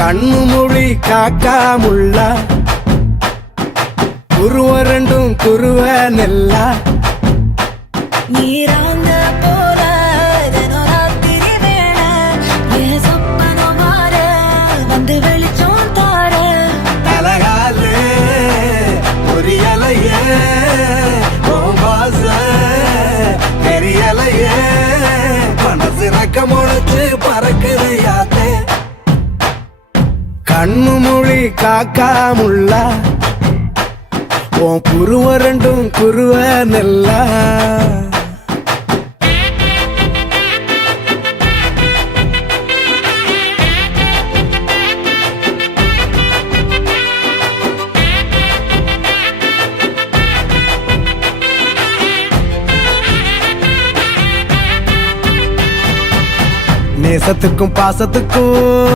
கண்ணு மொழி காக்காமுள்ள குருவ ரெண்டும் குருவ நெல்லா நீராங்க போல தினராத்திரி வேண என் சொப்பனம் மாற வந்து வெளிச்சம் தார தலகாலே பொரியலையே ஓம்பாச பெரியலையே மனசு ரக்க முளைச்சு பறக்குது யாத்தே கண்ணு மொழி காக்காமுள்ள உன் குருவ ரெண்டும் குருவ நெல்லா நேசத்துக்கும் பாசத்துக்கும்